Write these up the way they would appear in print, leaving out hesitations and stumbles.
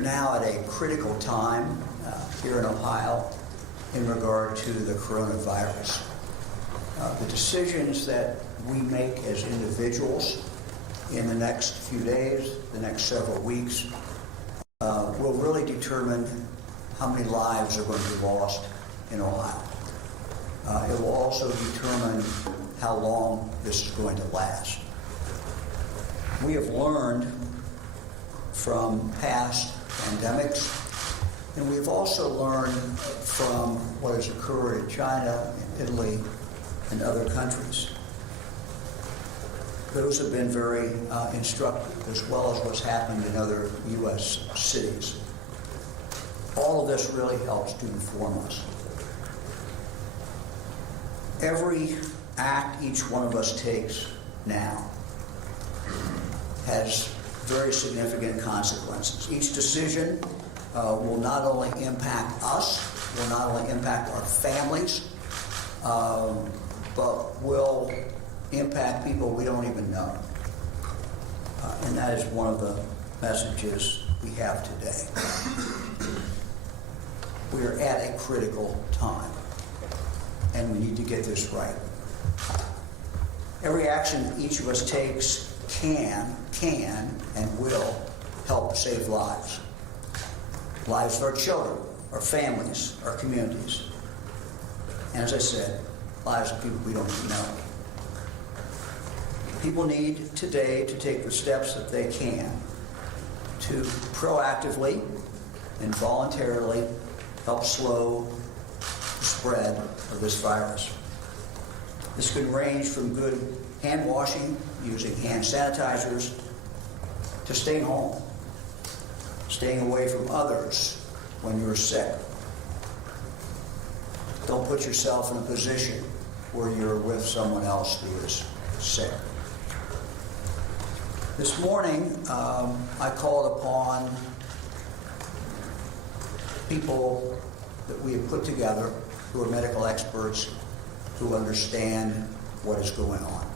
are now at a critical time here in Ohio in regard to the coronavirus. The decisions that we make as individuals in the next few days, the next several weeks, will really determine how many lives are going to be lost in Ohio. It will also determine how long this is going to last. We have learned from past pandemics, and we've also learned from what has occurred in China, in Italy, and other countries. Those have been very instructive, as well as what's happened in other U.S. cities. All of this really helps to inform us. Every act each one of us takes now has very significant consequences. Each decision will not only impact us, will not only impact our families, but will impact people we don't even know. And that is one of the messages we have today. We are at a critical time, and we need to get this right. Every action each of us takes can and will help save lives. Lives of our children, our families, our communities. And as I said, lives of people we don't even know. People need today to take the steps that they can to proactively and voluntarily help slow the spread of this virus. This could range from good hand washing, using hand sanitizers, to staying home, staying away from others when you're sick. Don't put yourself in a position where you're with someone else who is sick. This morning, I called upon people that we have put together who are medical experts who understand what is going on.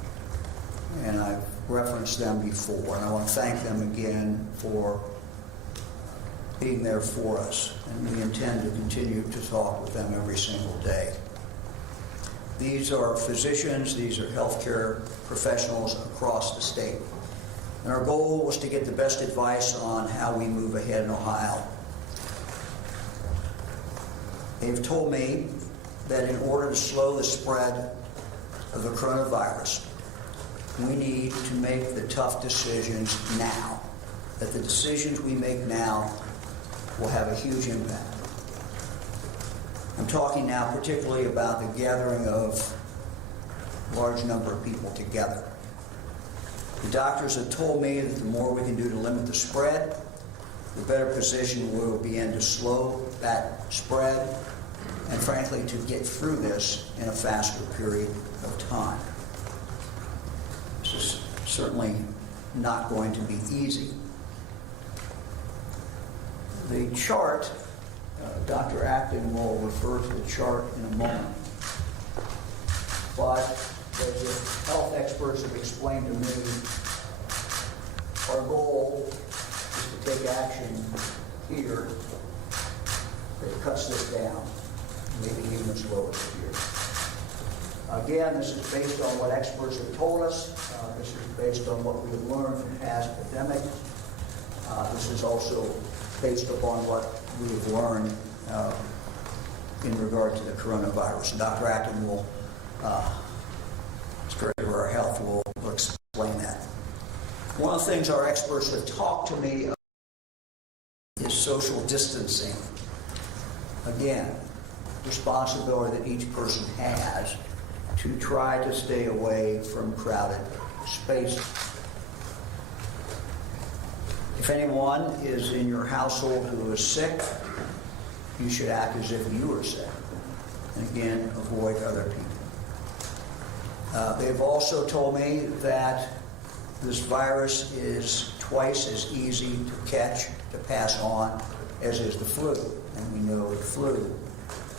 And I've referenced them before, and I want to thank them again for being there for us. And we intend to continue to talk with them every single day. These are physicians, these are healthcare professionals across the state. And our goal was to get the best advice on how we move ahead in Ohio. They've told me that in order to slow the spread of the coronavirus, we need to make the tough decisions now. That the decisions we make now will have a huge impact. I'm talking now particularly about the gathering of a large number of people together. The doctors have told me that the more we can do to limit the spread, the better position we will be in to slow that spread and, frankly, to get through this in a faster period of time. This is certainly not going to be easy. The chart, Dr. Acton will refer to the chart in a moment, but as the health experts have explained to me, our goal is to take action here that cuts this down, maybe even as low as here. Again, this is based on what experts have told us. This is based on what we have learned from past epidemics. This is also based upon what we have learned in regard to the coronavirus. And Dr. Acton will, as Director of our Health, will explain that. One of the things our experts have talked to me about is social distancing. Again, responsibility that each person has to try to stay away from crowded spaces. If anyone is in your household who is sick, you should act as if you were sick. And again, avoid other people. They've also told me that this virus is twice as easy to catch, to pass on, as is the flu. And we know the flu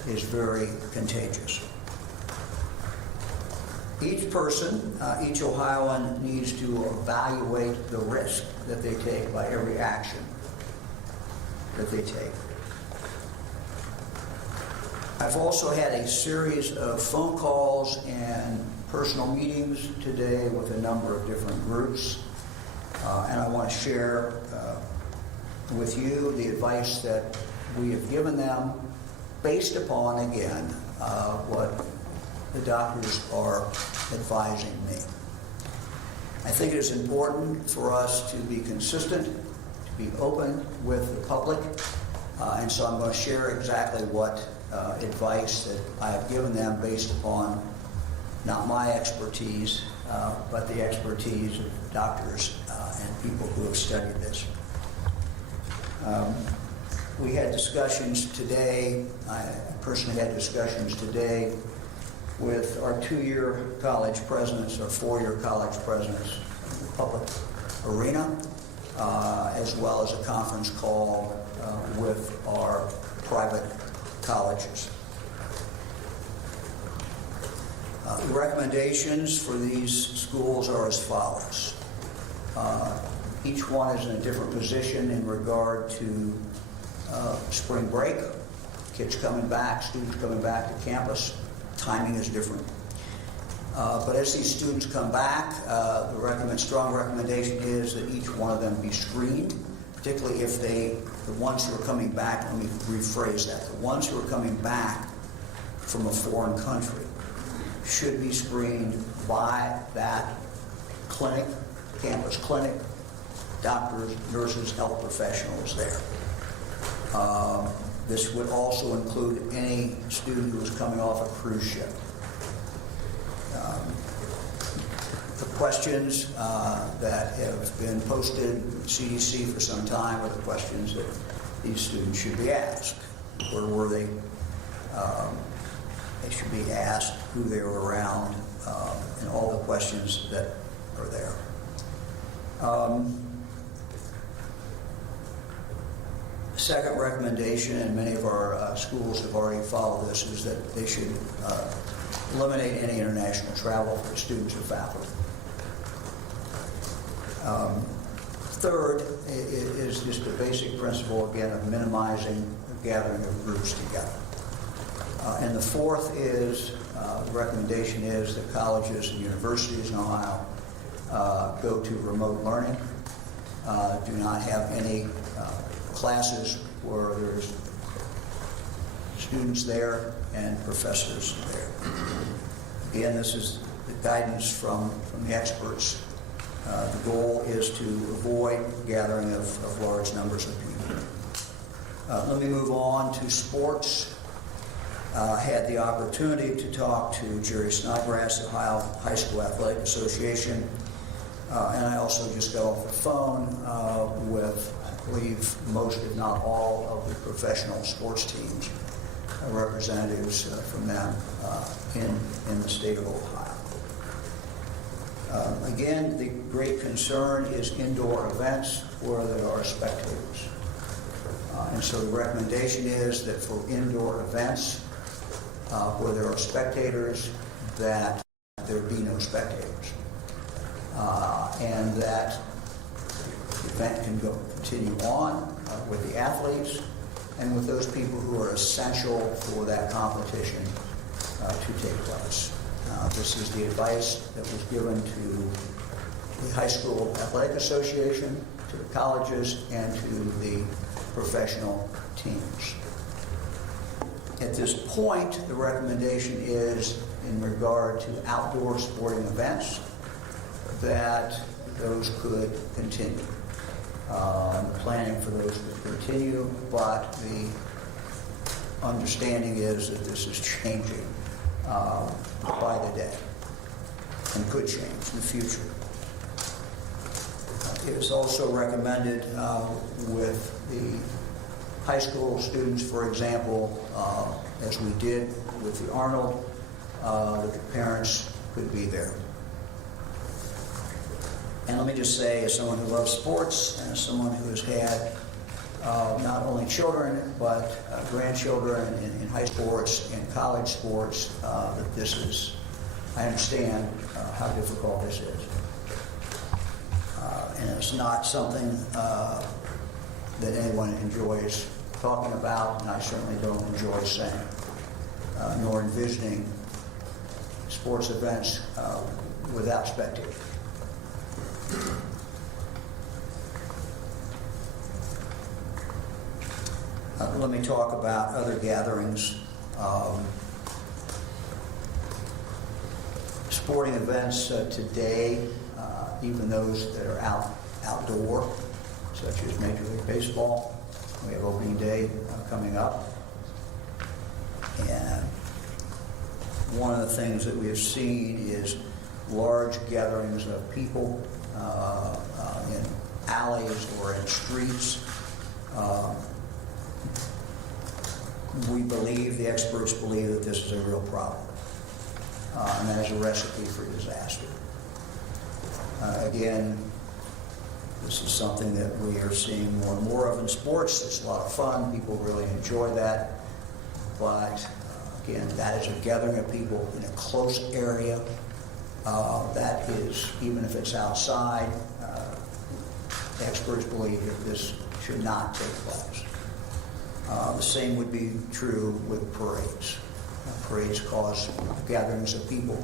is very contagious. Each person, each Ohioan needs to evaluate the risk that they take by every action. that they take. I've also had a series of phone calls and personal meetings today with a number of different groups, and I want to share with you the advice that we have given them based upon, again, what the doctors are advising me. I think it is important for us to be consistent, to be open with the public, and so I'm going to share exactly what advice that I have given them based upon not my expertise, but the expertise of doctors and people who have studied this. We had discussions today, I personally had discussions today with our 2-year college presidents, our 4-year college presidents in the public arena, as well as a conference call with our private colleges. The recommendations for these schools are as follows. Each one is in a different position in regard to spring break, kids coming back, students coming back to campus. Timing is different. But as these students come back, the strong recommendation is that each one of them be screened, particularly if the ones who are coming back, let me rephrase that, the ones who are coming back from a foreign country should be screened by that clinic, campus clinic, doctors, nurses, health professionals there. This would also include any student who is coming off a cruise ship. The questions that have been posted with the CDC for some time are the questions that these students should be asked. Where were they? They should be asked who they were around, and all the questions that are there. Second recommendation, and many of our schools have already followed this, is that they should eliminate any international travel for students or faculty. Third is just a basic principle, again, of minimizing the gathering of groups together. And the fourth is, the recommendation is that colleges and universities in Ohio go to remote learning, do not have any classes where there's students there and professors there. Again, this is the guidance from the experts. The goal is to avoid gathering of large numbers of people. Let me move on to sports. Had the opportunity to talk to Jerry Snodgrass, the Ohio High School Athletic Association, and I also just got off the phone with, I believe, most, if not all, of the professional sports teams, representatives from them in the state of Ohio. Again, the great concern is indoor events where there are spectators. And so the recommendation is that for indoor events where there are spectators, that there be no spectators. And that the event can continue on with the athletes and with those people who are essential for that competition to take place. This is the advice that was given to the High School Athletic Association, to the colleges, and to the professional teams. At this point, the recommendation is in regard to outdoor sporting events that those could continue. Planning for those to continue, but the understanding is that this is changing by the day and could change in the future. It is also recommended with the high school students, for example, as we did with the Arnold, that the parents could be there. And let me just say, as someone who loves sports and as someone who has had not only children but grandchildren in high sports and college sports, that this is, I understand how difficult this is. And it's not something that anyone enjoys talking about, and I certainly don't enjoy saying, nor envisioning sports events without spectators. Let me talk about other gatherings. Sporting events today, even those that are outdoor, such as Major League Baseball. We have opening day coming up. And one of the things that we have seen is large gatherings of people in alleys or in streets. We believe, the experts believe, that this is a real problem. And that is a recipe for disaster. Again, this is something that we are seeing more and more of in sports. It's a lot of fun. People really enjoy that. But again, that is a gathering of people in a close area. That is, even if it's outside, experts believe that this should not take place. The same would be true with parades. Parades cause gatherings of people.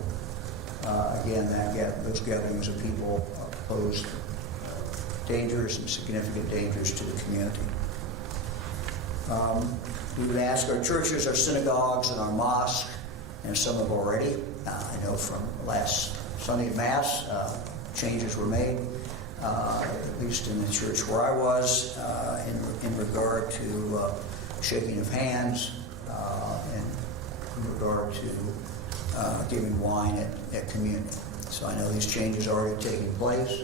Again, those gatherings of people pose dangers and significant dangers to the community. We would ask our churches, our synagogues, and our mosques, and some have already. I know from last Sunday at Mass, changes were made, at least in the church where I was, in regard to shaking of hands, and in regard to giving wine at communion. So I know these changes are already taking place.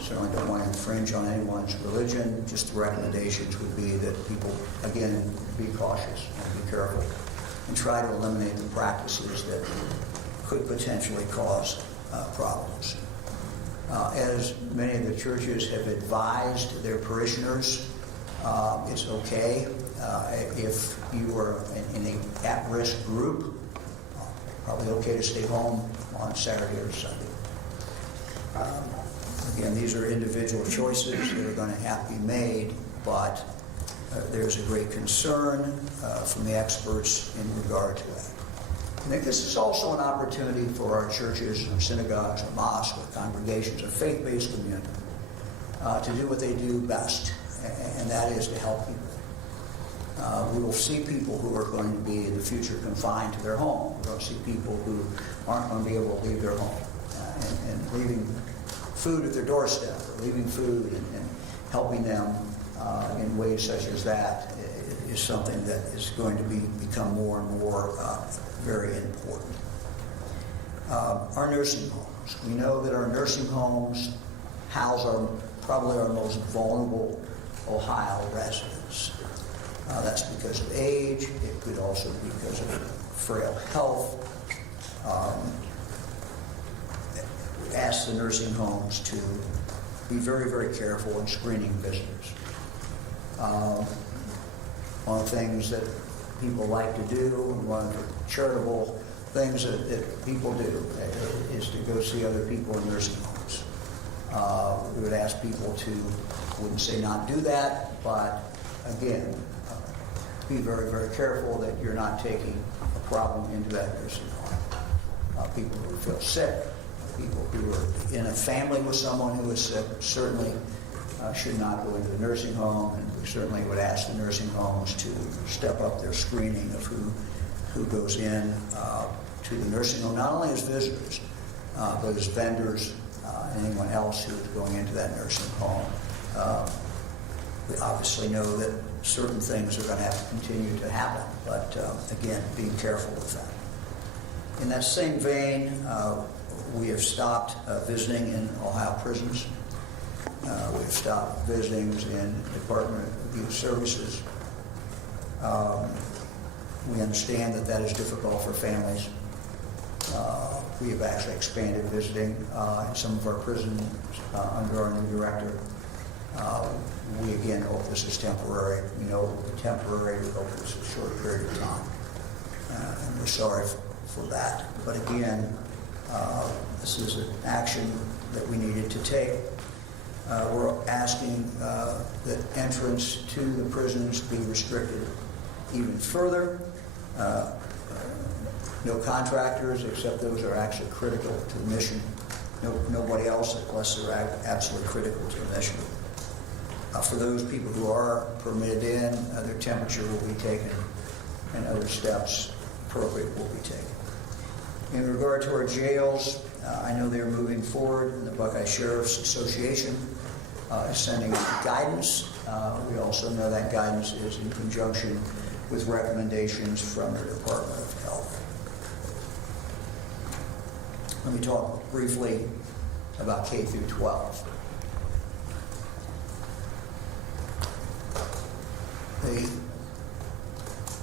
Certainly don't want to infringe on anyone's religion. Just the recommendations would be that people, again, be cautious and be careful and try to eliminate the practices that could potentially cause problems. As many of the churches have advised their parishioners, it's okay if you are in an at-risk group, probably okay to stay home on Saturday or Sunday. Again, these are individual choices that are going to have to be made, but there's a great concern from the experts in regard to that. I think this is also an opportunity for our churches, our synagogues, our mosques, our congregations, our faith-based community to do what they do best, and that is to help people. We will see people who are going to be in the future confined to their home. We're going to see people who aren't going to be able to leave their home and leaving food at their doorstep, or leaving food and helping them in ways such as that is something that is going to become more and more very important. Our nursing homes. We know that our nursing homes house probably our most vulnerable Ohio residents. That's because of age. It could also be because of frail health. We ask the nursing homes to be very, very careful in screening visitors. One of the things that people like to do, and one of the charitable things that people do is to go see other people in nursing homes. We would ask people to, wouldn't say not do that, but again, be very, very careful that you're not taking a problem into that nursing home. People who feel sick, people who are in a family with someone who is sick, certainly should not go into the nursing home, and we certainly would ask the nursing homes to step up their screening of who goes in to the nursing home, not only as visitors, but as vendors, and anyone else who is going into that nursing home. We obviously know that certain things are going to have to continue to happen, but again, being careful with that. In that same vein, we have stopped visiting in Ohio prisons. We've stopped visiting in Department of Youth Services. We understand that is difficult for families. We have actually expanded visiting in some of our prisons under our new director. We again hope this is temporary. We know it will be temporary. We hope it's a short period of time. And we're sorry for that. But again, this is an action that we needed to take. we're asking that entrance to the prisons be restricted even further. No contractors except those that are actually critical to the mission. Nobody else unless they're absolutely critical to the mission. For those people who are permitted in, their temperature will be taken and other steps appropriate will be taken. In regard to our jails, I know they're moving forward, and the Buckeye Sheriff's Association is sending out guidance. We also know that guidance is in conjunction with recommendations from the Department of Health. Let me talk briefly about K through 12. The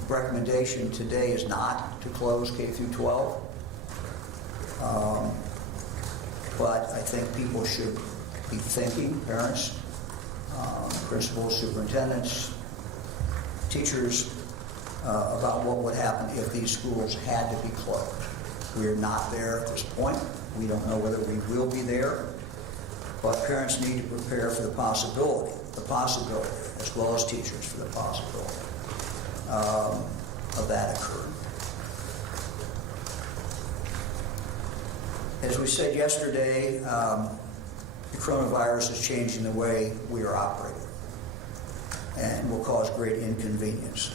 recommendation today is not to close K through 12. But I think people should be thinking, parents, principals, superintendents, teachers, about what would happen if these schools had to be closed. We are not there at this point. We don't know whether we will be there, but parents need to prepare for the possibility, as well as teachers, for the possibility of that occurring. As we said yesterday, the coronavirus is changing the way we are operating and will cause great inconvenience.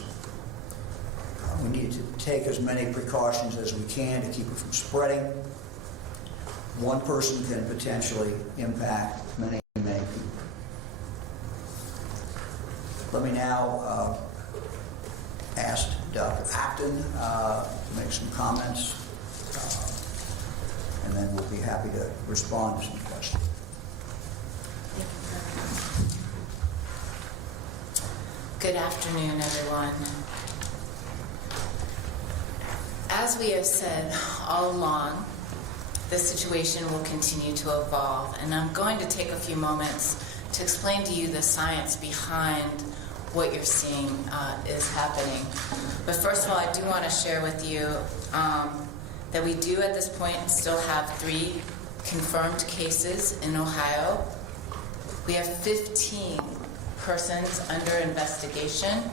We need to take as many precautions as we can to keep it from spreading. One person can potentially impact many people. Let me now ask Dr. Acton to make some comments, and then we'll be happy to respond to some questions. Good afternoon, everyone. As we have said all along, the situation will continue to evolve, and I'm going to take a few moments to explain to you the science behind what you're seeing is happening. But first of all, I do want to share with you that we do at this point still have 3 confirmed cases in Ohio. We have 15 persons under investigation.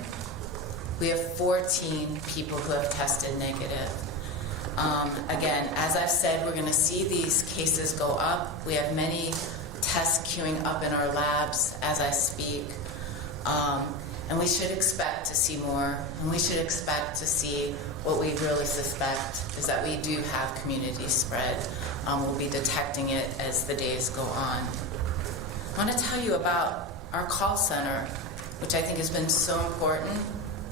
We have 14 people who have tested negative. Again, as I've said, we're going to see these cases go up. We have many tests queuing up in our labs as I speak. And we should expect to see more. And we should expect to see what we really suspect is that we do have community spread. We'll be detecting it as the days go on. I want to tell you about our call center, which I think has been so important,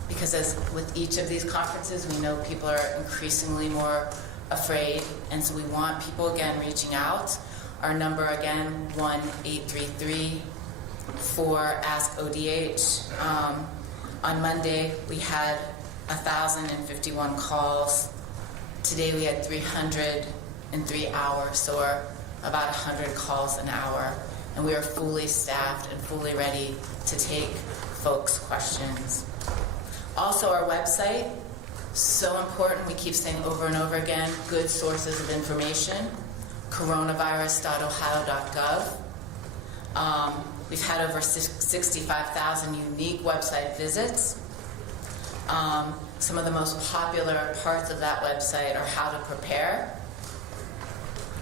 because as with each of these conferences, we know people are increasingly more afraid, and so we want people, again, reaching out. Our number, again, 1-833-4-ASK-ODH. On Monday, we had 1,051 calls. Today, we had 300 in 3 hours, so we're about 100 calls an hour. And we are fully staffed and fully ready to take folks' questions. Also, our website, so important, we keep saying over and over again, good sources of information, coronavirus.ohio.gov. We've had over 65,000 unique website visits. Some of the most popular parts of that website are how to prepare.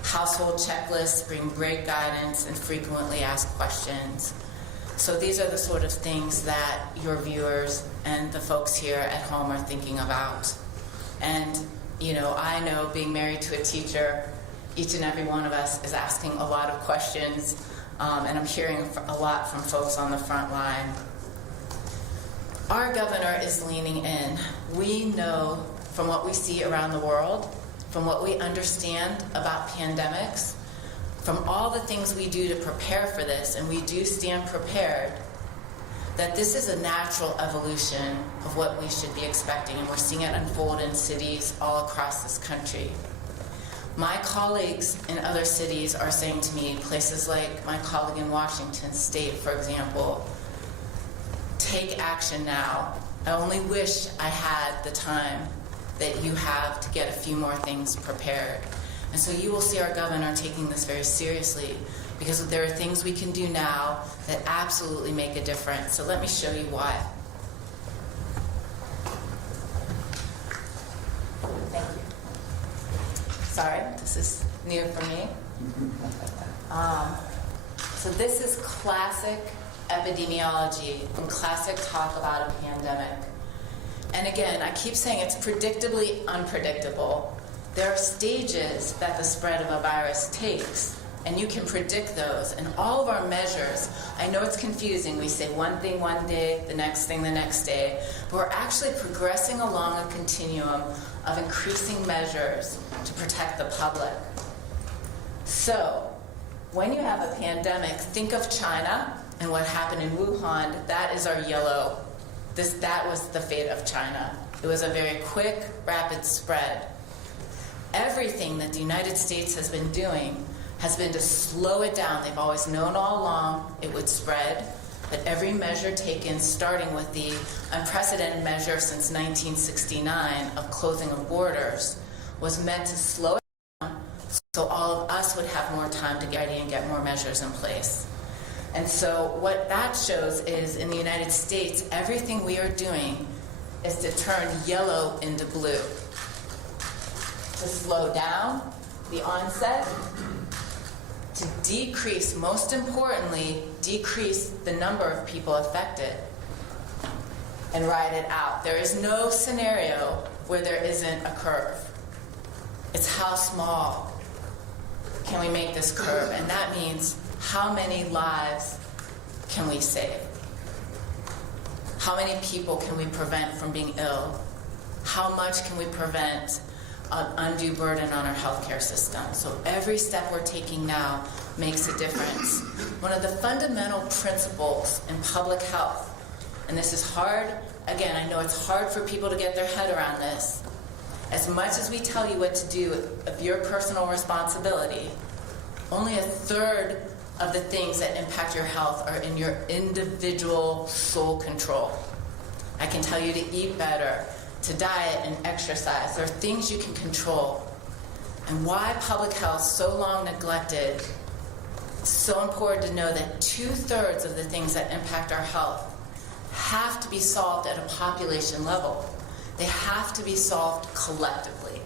Household checklists bring great guidance and frequently asked questions. So these are the sort of things that your viewers and the folks here at home are thinking about. And, you know, I know being married to a teacher, each and every one of us is asking a lot of questions, and I'm hearing a lot from folks on the front line. Our governor is leaning in. We know from what we see around the world, from what we understand about pandemics, from all the things we do to prepare for this, and we do stand prepared, that this is a natural evolution of what we should be expecting, and we're seeing it unfold in cities all across this country. My colleagues in other cities are saying to me, places like my colleague in Washington State, for example, take action now. I only wish I had the time that you have to get a few more things prepared. And so you will see our governor taking this very seriously, because there are things we can do now that absolutely make a difference. So let me show you why. Thank you. Sorry, this is new for me. So this is classic epidemiology and classic talk about a pandemic. And again, I keep saying it's predictably unpredictable. There are stages that the spread of a virus takes, and you can predict those. And all of our measures, I know it's confusing. We say one thing one day, the next thing the next day, but we're actually progressing along a continuum of increasing measures to protect the public. So, when you have a pandemic, think of China and what happened in Wuhan. That is our yellow. That was the fate of China. It was a very quick, rapid spread. Everything that the United States has been doing has been to slow it down. They've always known all along it would spread, but every measure taken, starting with the unprecedented measure since 1969 of closing of borders, was meant to slow it down so all of us would have more time to get ready and get more measures in place. And so what that shows is, in the United States, everything we are doing is to turn yellow into blue. To slow down the onset, to decrease, most importantly, decrease the number of people affected, and ride it out. There is no scenario where there isn't a curve. It's how small can we make this curve, and that means how many lives can we save? How many people can we prevent from being ill? How much can we prevent an undue burden on our healthcare system? So every step we're taking now makes a difference. One of the fundamental principles in public health, and this is hard, again, I know it's hard for people to get their head around this. As much as we tell you what to do of your personal responsibility, only a third of the things that impact your health are in your individual sole control. I can tell you to eat better, to diet and exercise. There are things you can control. And why public health so long neglected, it's so important to know that 2/3 of the things that impact our health have to be solved at a population level. They have to be solved collectively.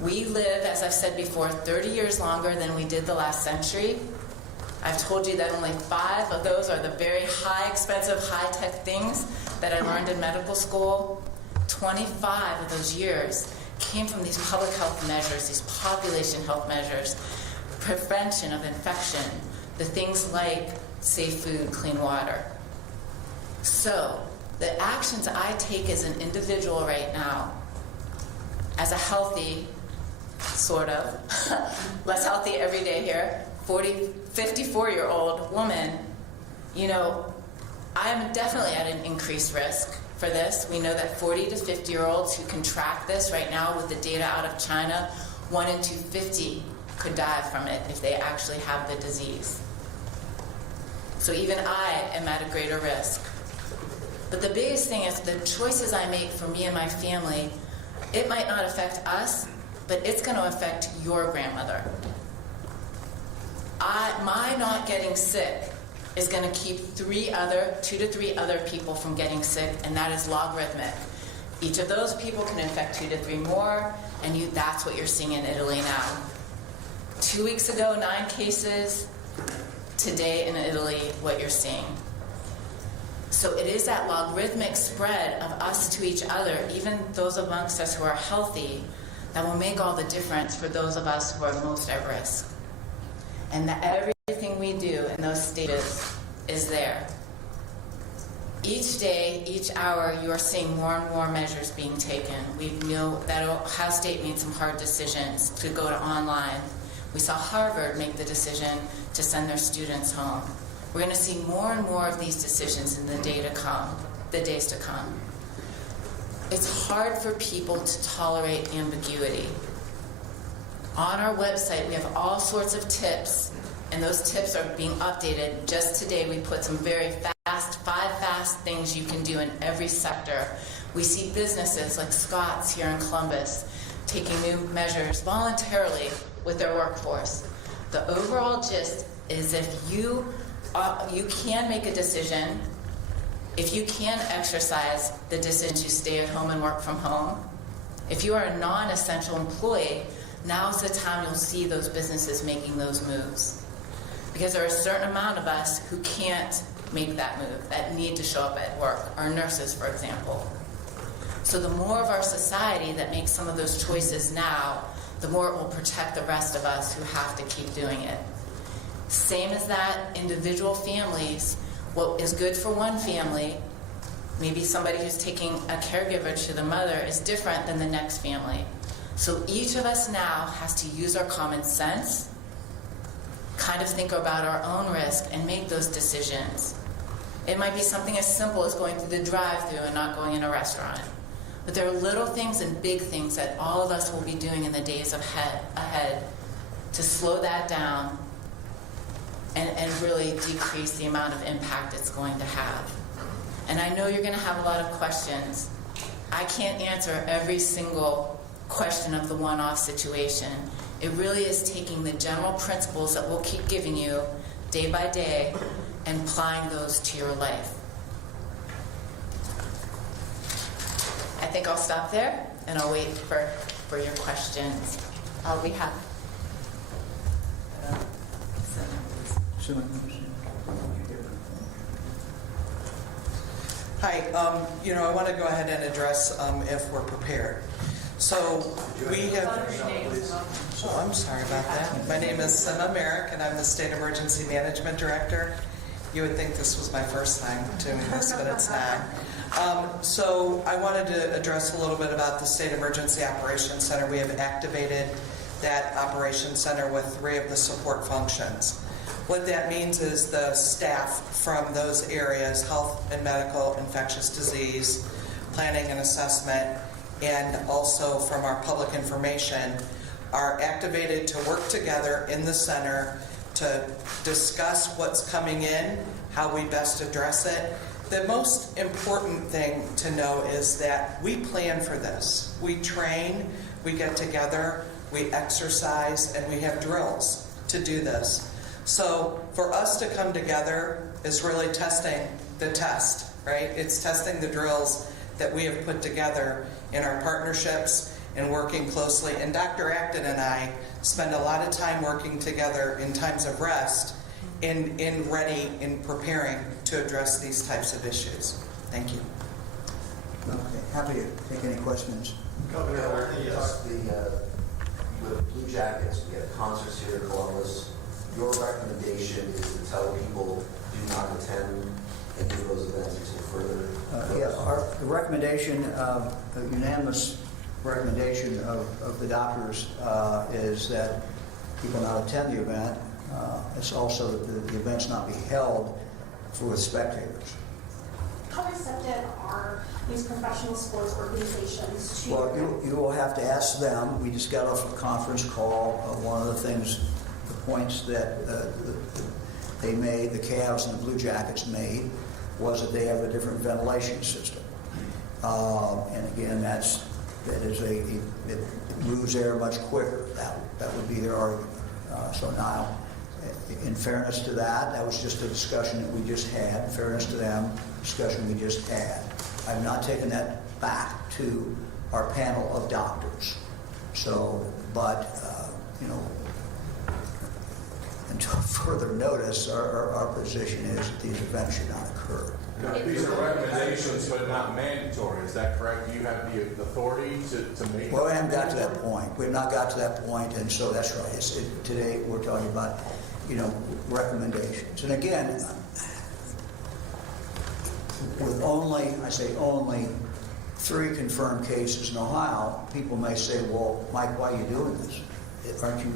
We live, as I've said before, 30 years longer than we did the last century. I've told you that only 5 of those are the very high, expensive, high-tech things that I learned in medical school. 25 of those years came from these public health measures, these population health measures, prevention of infection, the things like safe food, clean water. So, the actions I take as an individual right now, as a healthy, sort of, less healthy every day here, 54-year-old woman, you know, I am definitely at an increased risk for this. We know that 40 to 50-year-olds who contract this right now, with the data out of China, 1 in 250 could die from it if they actually have the disease. So even I am at a greater risk. But the biggest thing is the choices I make for me and my family, it might not affect us, but it's going to affect your grandmother. My not getting sick is going to keep 2 to 3 other people from getting sick, and that is logarithmic. Each of those people can infect 2 to 3 more, and that's what you're seeing in Italy now. 2 weeks ago, 9 cases. Today in Italy, what you're seeing. So it is that logarithmic spread of us to each other, even those amongst us who are healthy, that will make all the difference for those of us who are most at risk. And that everything we do in those stages is there. Each day, each hour, you are seeing more and more measures being taken. We know that Ohio State made some hard decisions to go to online. We saw Harvard make the decision to send their students home. We're going to see more and more of these decisions in the days to come. It's hard for people to tolerate ambiguity. On our website, we have all sorts of tips, and those tips are being updated. Just today, we put some very fast, 5 fast things you can do in every sector. We see businesses like Scott's here in Columbus taking new measures voluntarily with their workforce. The overall gist is if you can make a decision, if you can exercise the decision to stay at home and work from home, if you are a non-essential employee, now's the time you'll see those businesses making those moves. Because there are a certain amount of us who can't make that move, that need to show up at work, our nurses, for example. So the more of our society that makes some of those choices now, the more it will protect the rest of us who have to keep doing it. Same as that, individual families, what is good for one family, maybe somebody who's taking a caregiver to the mother is different than the next family. So each of us now has to use our common sense, kind of think about our own risk and make those decisions. It might be something as simple as going through the drive-thru and not going in a restaurant. But there are little things and big things that all of us will be doing in the days ahead to slow that down and really decrease the amount of impact it's going to have. And I know you're going to have a lot of questions. I can't answer every single question of the one-off situation. It really is taking the general principles that we'll keep giving you day by day and applying those to your life. I think I'll stop there and I'll wait for your questions. We have. Hi, I want to go ahead and address if we're prepared. So we have. Oh, I'm sorry about that. My name is Sima Merrick, and I'm the State Emergency Management Director. You would think this was my first time doing this, but it's not. So I wanted to address a little bit about the State Emergency Operations Center. We have activated that Operations Center with 3 of the support functions. What that means is the staff from those areas, health and medical, infectious disease, planning and assessment, and also from our public information, are activated to work together in the center to discuss what's coming in, how we best address it. The most important thing to know is that we plan for this. We train, we get together, we exercise, and we have drills to do this. So for us to come together is really testing the test, right? It's testing the drills that we have put together in our partnerships and working closely. And Dr. Acton and I spend a lot of time working together in times of rest in preparing to address these types of issues. Thank you. Okay, happy to take any questions. Governor, with Blue Jackets, we have concerts here in Columbus. Your recommendation is to tell people do not attend any of those events until further? The recommendation, the unanimous recommendation of the doctors is that people not attend the event. It's also that the events not be held with spectators. How receptive are these professional sports organizations to? Well, you will have to ask them. We just got off a conference call. One of the things, the points that they made, the Cavs and the Blue Jackets made, was that they have a different ventilation system. And again, it moves air much quicker. That would be their argument. So now, in fairness to that was just a discussion that we just had. In fairness to them, discussion we just had. I've not taken that back to our panel of doctors. So, but until further notice, our position is that these events should not occur. These are recommendations, but not mandatory. Is that correct? Do you have the authority to make? Well, we haven't got to that point. We've not got to that point, and so that's right. Today we're talking about, recommendations. And again, with only 3 confirmed cases in Ohio, people may say, "Well, Mike, why are you doing this? Aren't you?"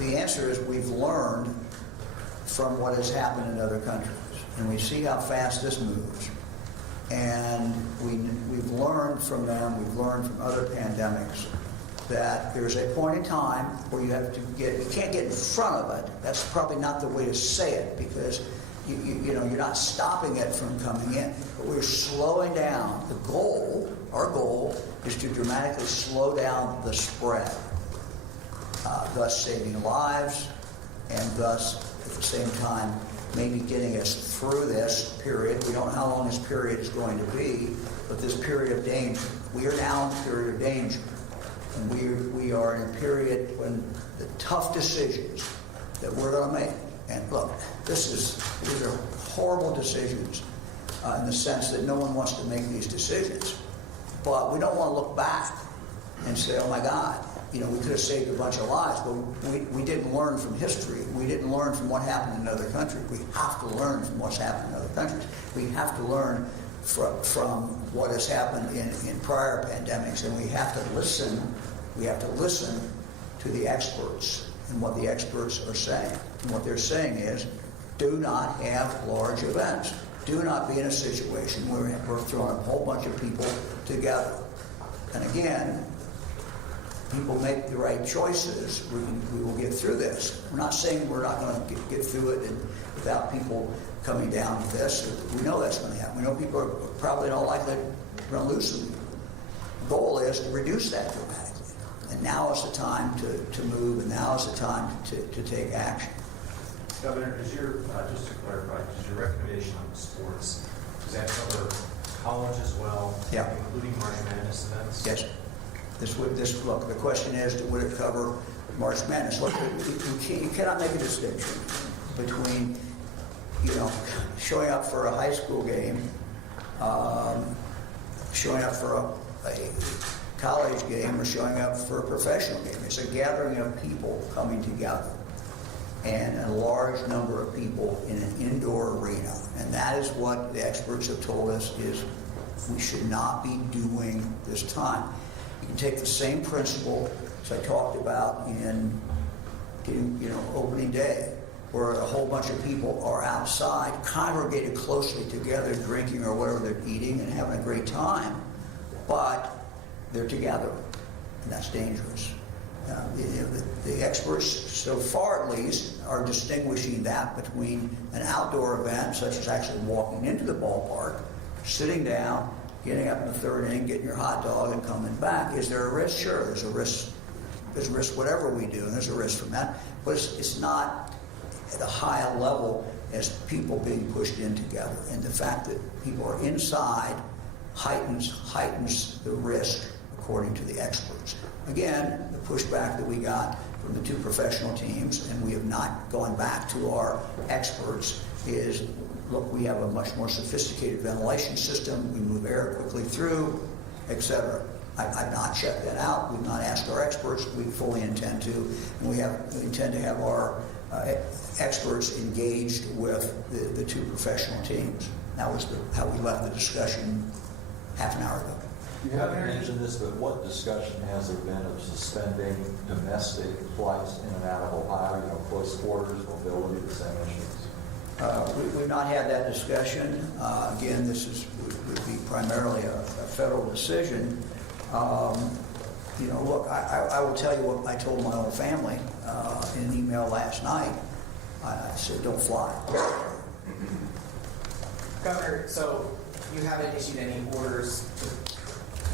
The answer is we've learned from what has happened in other countries, and we see how fast this moves. And we've learned from them, we've learned from other pandemics, that there's a point in time where you can't get in front of it. That's probably not the way to say it, because you're not stopping it from coming in, but we're slowing down. Our goal is to dramatically slow down the spread, thus saving lives, and thus, at the same time, maybe getting us through this period. We don't know how long this period is going to be, but this period of danger. We are now in a period of danger. And we are in a period when the tough decisions that we're going to make, and look, these are horrible decisions in the sense that no one wants to make these decisions. But we don't want to look back and say, oh my God, we could have saved a bunch of lives, but we didn't learn from history. We didn't learn from what happened in other countries. We have to learn from what's happened in other countries. We have to learn from what has happened in prior pandemics, and we have to listen. We have to listen to the experts and what the experts are saying. And what they're saying is, do not have large events. Do not be in a situation where we're throwing a whole bunch of people together. And again, people make the right choices, we will get through this. We're not saying we're not going to get through it without people coming down to this. We know that's going to happen. We know people are probably in all likelihood going to lose some people. The goal is to reduce that dramatically. And now is the time to move, and now is the time to take action. Governor, just to clarify, does your recommendation on sports, does that cover college as well? Yeah. Including March Madness events? Yes. Look, the question is, would it cover March Madness? Look, you cannot make a distinction between, showing up for a high school game, showing up for a college game, or showing up for a professional game. It's a gathering of people coming together, and a large number of people in an indoor arena. And that is what the experts have told us is we should not be doing this time. You can take the same principle as I talked about in opening day, where a whole bunch of people are outside, congregated closely together, drinking or whatever they're eating and having a great time, but they're together, and that's dangerous. The experts, so far at least, are distinguishing that between an outdoor event, such as actually walking into the ballpark, sitting down, getting up in the third inning, getting your hot dog, and coming back. Is there a risk? Sure, there's a risk. There's a risk whatever we do, and there's a risk from that. But it's not at a high level as people being pushed in together. And the fact that people are inside heightens the risk, according to the experts. Again, the pushback that we got from the two professional teams, and we have not gone back to our experts, is, look, we have a much more sophisticated ventilation system, we move air quickly through, etc. I've not checked that out. We've not asked our experts. We fully intend to. And we intend to have our experts engaged with the two professional teams. That was how we left the discussion half an hour ago. You haven't mentioned this, but what discussion has there been of suspending domestic flights in and out of Ohio, close quarters, mobility, the same issues? We've not had that discussion. Again, this would be primarily a federal decision. Look, I will tell you what I told my own family in an email last night. I said, don't fly. Governor, so you haven't issued any orders to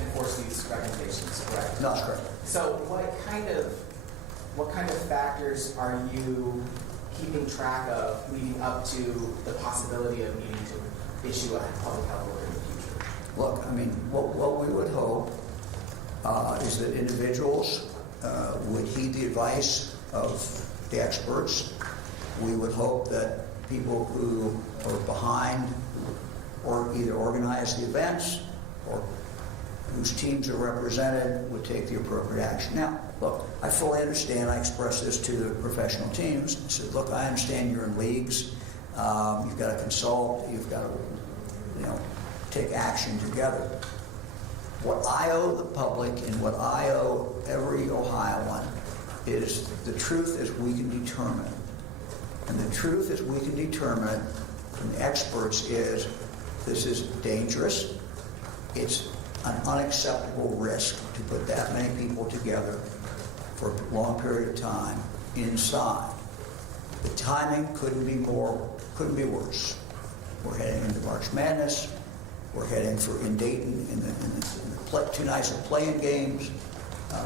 enforce these recommendations, correct? No, that's correct. So what kind of factors are you keeping track of leading up to the possibility of needing to issue a public health order in the future? Look, I mean, what we would hope is that individuals would heed the advice of the experts. We would hope that people who are behind or either organize the events or whose teams are represented would take the appropriate action. Now, look, I fully understand. I expressed this to the professional teams. I said, look, I understand you're in leagues. You've got to consult. You've got to, take action together. What I owe the public and what I owe every Ohioan is the truth as we can determine. And the truth as we can determine from the experts is this is dangerous. It's an unacceptable risk to put that many people together for a long period of time inside. The timing couldn't be worse. We're heading into March Madness. We're heading in Dayton in the 2 nights of playing games.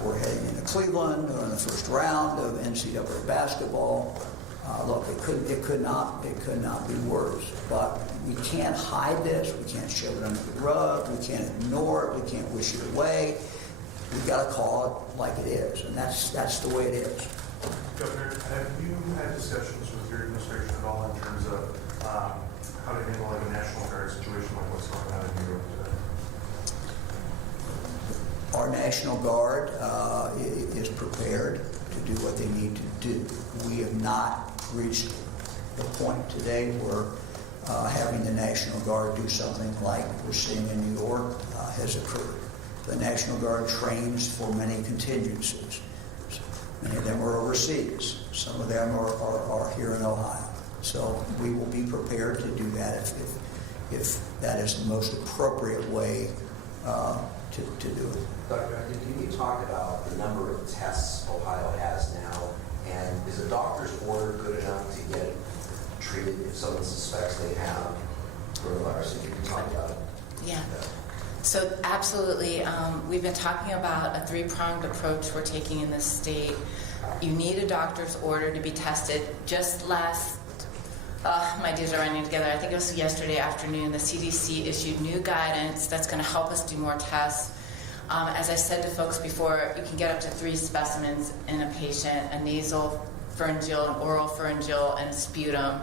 We're heading into Cleveland in the first round of NCAA basketball. Look, it could not be worse. But we can't hide this. We can't shove it under the rug. We can't ignore it. We can't wish it away. We've got to call it like it is, and that's the way it is. Governor, have you had discussions with your administration at all in terms of how to handle like a National Guard situation like what's going on in New York today? Our National Guard is prepared to do what they need to do. We have not reached the point today where having the National Guard do something like we're seeing in New York has occurred. The National Guard trains for many contingencies. Many of them are overseas. Some of them are here in Ohio. So we will be prepared to do that if that is the most appropriate way to do it. Dr. Can you talk about the number of tests Ohio has now, and is a doctor's order good enough to get treated if someone suspects they have coronavirus? If you can talk about it. Yeah. So absolutely, we've been talking about a 3-pronged approach we're taking in this state. You need a doctor's order to be tested. Just my days are running together. I think it was yesterday afternoon, the CDC issued new guidance that's going to help us do more tests. As I said to folks before, you can get up to 3 specimens in a patient, a nasal pharyngeal, an oral pharyngeal, and a sputum.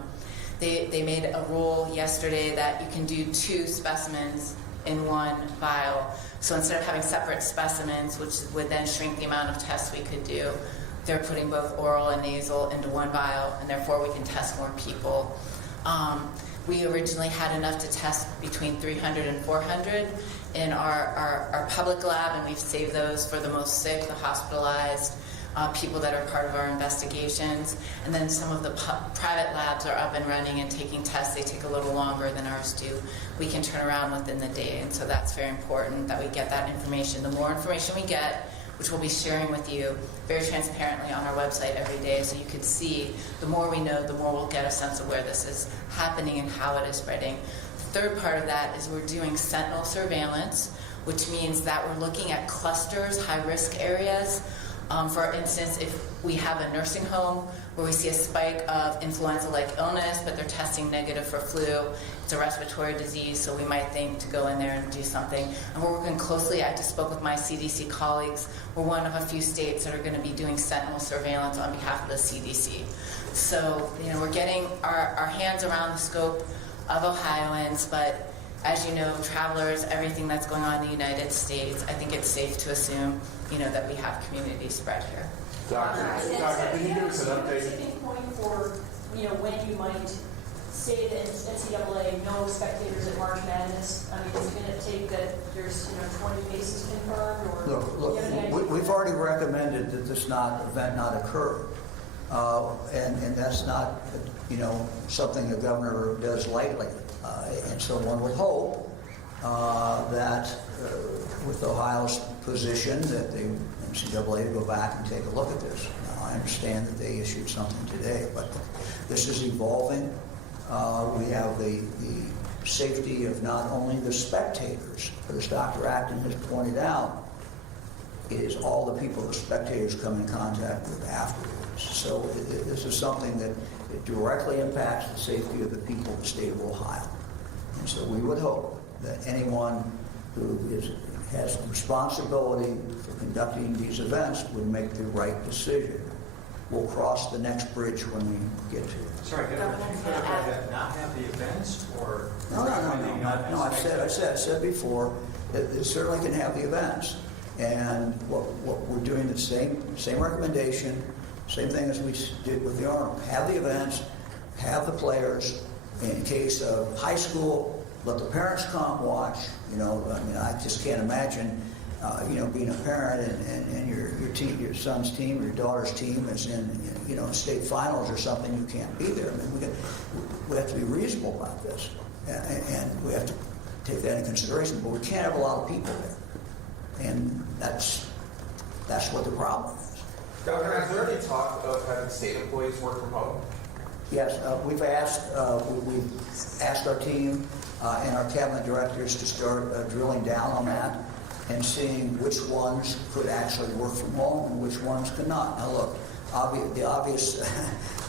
They made a rule yesterday that you can do 2 specimens in 1 vial. So instead of having separate specimens, which would then shrink the amount of tests we could do, they're putting both oral and nasal into 1 vial, and therefore we can test more people. We originally had enough to test between 300 and 400 in our public lab, and we've saved those for the most sick, the hospitalized, people that are part of our investigations. And then some of the private labs are up and running and taking tests. They take a little longer than ours do. We can turn around within the day, and so that's very important that we get that information. The more information we get, which we'll be sharing with you very transparently on our website every day, so you can see, the more we know, the more we'll get a sense of where this is happening and how it is spreading. The third part of that is we're doing sentinel surveillance, which means that we're looking at clusters, high-risk areas. For instance, if we have a nursing home where we see a spike of influenza-like illness, but they're testing negative for flu, it's a respiratory disease, so we might think to go in there and do something. And we're working closely. I just spoke with my CDC colleagues. We're one of a few states that are going to be doing sentinel surveillance on behalf of the CDC. So, we're getting our hands around the scope of Ohioans, but as you know, travelers, everything that's going on in the United States, I think it's safe to assume, that we have community spread here. Doctor, can you give us an update? Tipping point for, when you might say that NCAA, no spectators at March Madness. I mean, is it going to take that there's, 20 cases confirmed, or? Look, we've already recommended that this event not occur. And that's not, something the governor does lightly. And so one would hope that with Ohio's position that the NCAA go back and take a look at this. Now, I understand that they issued something today, but this is evolving. We have the safety of not only the spectators, but as Dr. Acton has pointed out, it is all the people the spectators come in contact with afterwards. So this is something that it directly impacts the safety of the people of the state of Ohio. And so we would hope that anyone who has responsibility for conducting these events would make the right decision. We'll cross the next bridge when we get to it. Sorry, can you clarify that? Not have the events, or? No, I said before, that it certainly can have the events. And what we're doing, the same recommendation, same thing as we did with the Arnold. Have the events, have the players. In case of high school, let the parents come watch. I just can't imagine, being a parent and your son's team or your daughter's team is in, state finals or something. You can't be there. I mean, we have to be reasonable about this, and we have to take that into consideration. But we can't have a lot of people there, and that's what the problem is. Governor, is there any talk of having state employees work from home? Yes, we've asked our team and our cabinet directors to start drilling down on that and seeing which ones could actually work from home and which ones could not. Now look, the obvious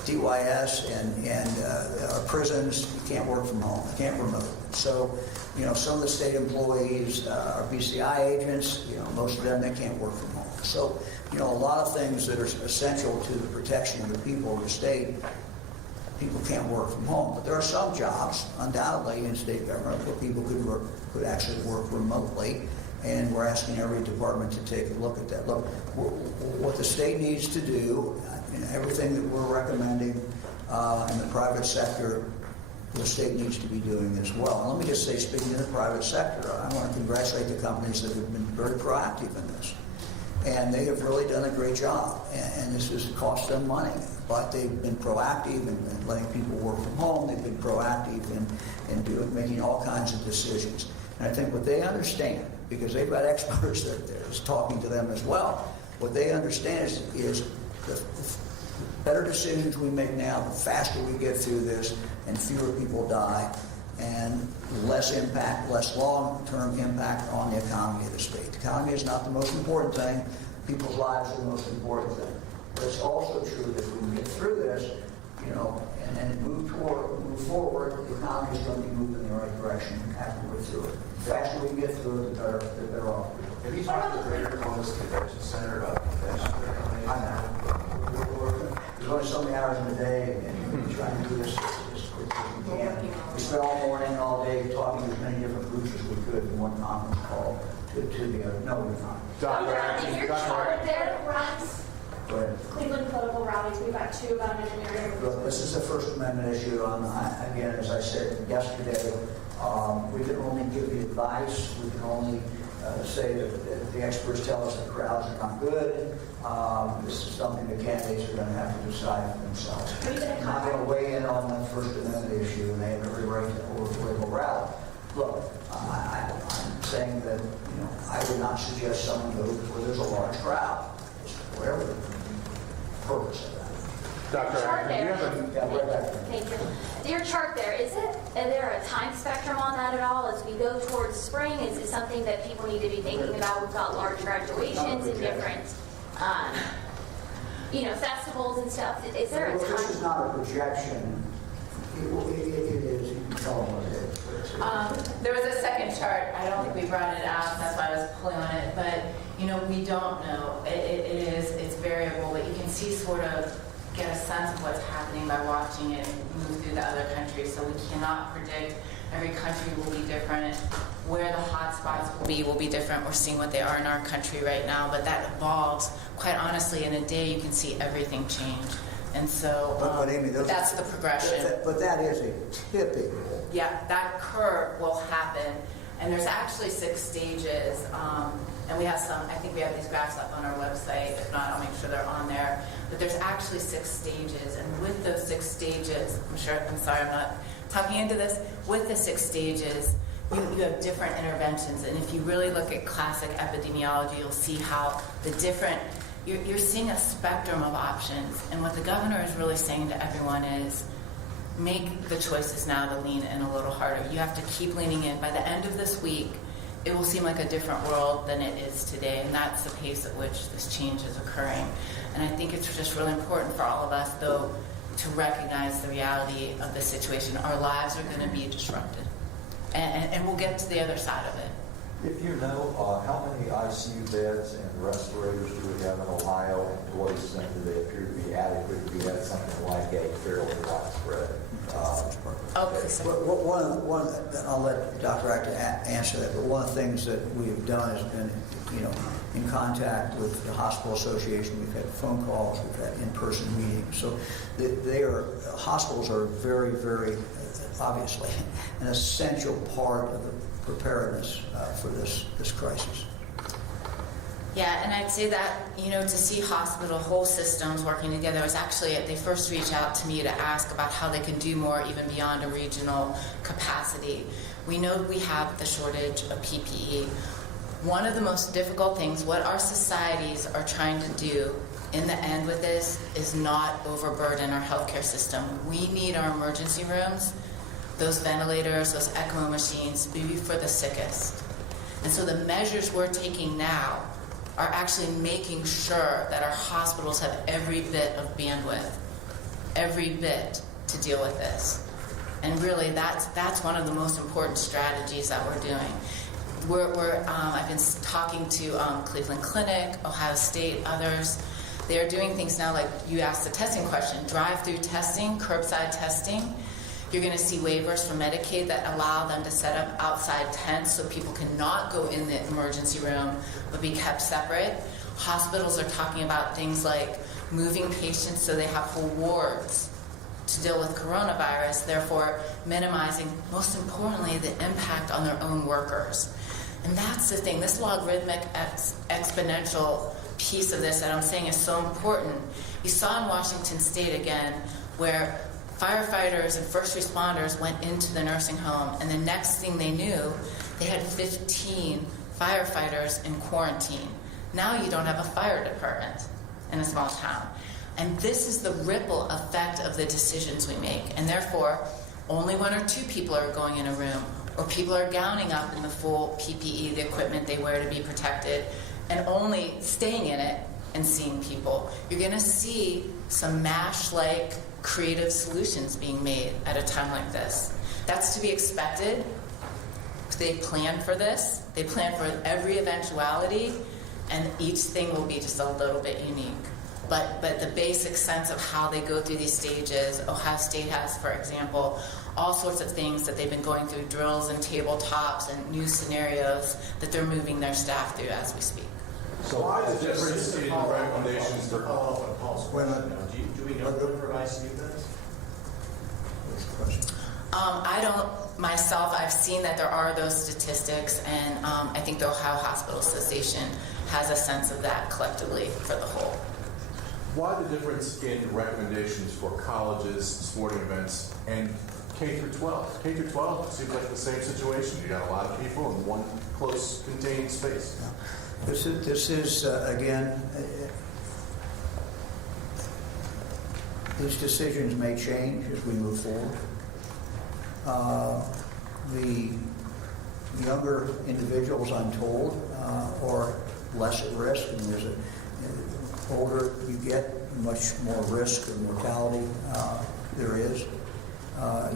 DYS and our prisons, you can't work from home, you can't remote. So, some of the state employees, our BCI agents, most of them, they can't work from home. So, a lot of things that are essential to the protection of the people of the state, people can't work from home. But there are some jobs, undoubtedly, in state government where people could actually work remotely. And we're asking every department to take a look at that. Look, what the state needs to do, everything that we're recommending in the private sector, the state needs to be doing as well. And let me just say, speaking of the private sector, I want to congratulate the companies that have been very proactive in this. And they have really done a great job. And this has cost them money. But they've been proactive in letting people work from home. They've been proactive in making all kinds of decisions. And I think what they understand, because they've got experts that is talking to them as well, what they understand is the better decisions we make now, the faster we get through this, and fewer people die, and less impact, less long-term impact on the economy of the state. The economy is not the most important thing. People's lives are the most important thing. But it's also true that if we can get through this, and then move forward, the economy is going to be moving in the right direction after we're through it. The faster we can get through it, the better off we are. Have you talked to the Greater Columbus Convention Center about the convention they're coming in? I know. There's only so many hours in a day, and we're trying to do this as quickly as we can. We spent all morning and all day talking to as many different groups as we could in one conference call to the other. No, we're not. Is your chart there, Russ? Go ahead. Cleveland political rallies, we've got 2 about an area. Look, this is the First Amendment issue. Again, as I said yesterday, we can only give you advice. We can only say that the experts tell us the crowds are not good. This is something the candidates are going to have to decide for themselves. I'm not going to weigh in on the First Amendment issue, and they have every right to hold a political rally. Look, I'm saying that I would not suggest someone goes where there's a large crowd, whatever the purpose of that. Dr. Chart Acton, do you there. have a Yeah, right back there. Thank you. Your chart there, is there a time spectrum on that at all? As we go towards spring, is it something that people need to be thinking about? We've got large graduations and different, festivals and stuff. Is there a Well, this is time? not a projection. It is. You can tell them what it is. There was a second chart. I don't think we brought it out. That's why I was pulling on it. But, we don't know. It's variable, but you can see sort of get a sense of what's happening by watching it move through the other countries. So we cannot predict. Every country will be different. Where the hot spots will be different. We're seeing what they are in our country right now, but that evolves. Quite honestly, in a day, you can see everything change. And so But Amy, that's the progression. But that is a typical. Yeah, that curve will happen. And there's actually 6 stages. And we have I think we have these graphs up on our website. If not, I'll make sure they're on there. But there's actually 6 stages. And with those 6 stages, I'm sorry, I'm not talking into this. With the 6 stages, you have different interventions. And if you really look at classic epidemiology, you'll see how you're seeing a spectrum of options. And what the governor is really saying to everyone is, make the choices now to lean in a little harder. You have to keep leaning in. By the end of this week, it will seem like a different world than it is today, and that's the pace at which this change is occurring. And I think it's just really important for all of us, though, to recognize the reality of the situation. Our lives are going to be disrupted, and we'll get to the other side of it. If you know, how many ICU beds and respirators do we have in Ohio, and to what extent do they appear to be adequate to be at something like a fairly widespread? I'll let Dr. Acton answer that, but one of the things that we have done has been, in contact with the Hospital Association. We've had phone calls, we've had in-person meetings. So hospitals are very, very, obviously, an essential part of the preparedness for this crisis. Yeah, and I'd say that, to see hospital whole systems working together was actually, they first reached out to me to ask about how they can do more even beyond a regional capacity. We know we have the shortage of PPE. One of the most difficult things, what our societies are trying to do in the end with this is not overburden our healthcare system. We need our emergency rooms, those ventilators, those ECMO machines, be for the sickest. And so the measures we're taking now are actually making sure that our hospitals have every bit of bandwidth, every bit to deal with this. And really, that's one of the most important strategies that we're doing. I've been talking to Cleveland Clinic, Ohio State, others. They are doing things now like you asked the testing question, drive-through testing, curbside testing. You're going to see waivers from Medicaid that allow them to set up outside tents so people cannot go in the emergency room but be kept separate. Hospitals are talking about things like moving patients so they have full wards to deal with coronavirus, therefore minimizing, most importantly, the impact on their own workers. And that's the thing, this logarithmic exponential piece of this that I'm saying is so important. You saw in Washington State again, where firefighters and first responders went into the nursing home, and the next thing they knew, they had 15 firefighters in quarantine. Now you don't have a fire department in a small town. And this is the ripple effect of the decisions we make. And therefore, only 1 or 2 people are going in a room, or people are gowning up in the full PPE, the equipment they wear to be protected, and only staying in it and seeing people. You're going to see some MASH-like creative solutions being made at a time like this. That's to be expected. They plan for this. They plan for every eventuality, and each thing will be just a little bit unique. But the basic sense of how they go through these stages, Ohio State has, for example, all sorts of things that they've been going through, drills and tabletops and new scenarios that they're moving their staff through as we speak. So why is the difference in recommendations for... Do we know who provides you guys? I don't myself. I've seen that there are those statistics, and I think the Ohio Hospital Association has a sense of that collectively for the whole. Why the difference in recommendations for colleges, sporting events, and K through 12? K through 12 seems like the same situation. You got a lot of people in one close, contained space. This is again, these decisions may change as we move forward. The younger individuals, I'm told, are less at risk, and there's older you get, much more risk of mortality there is.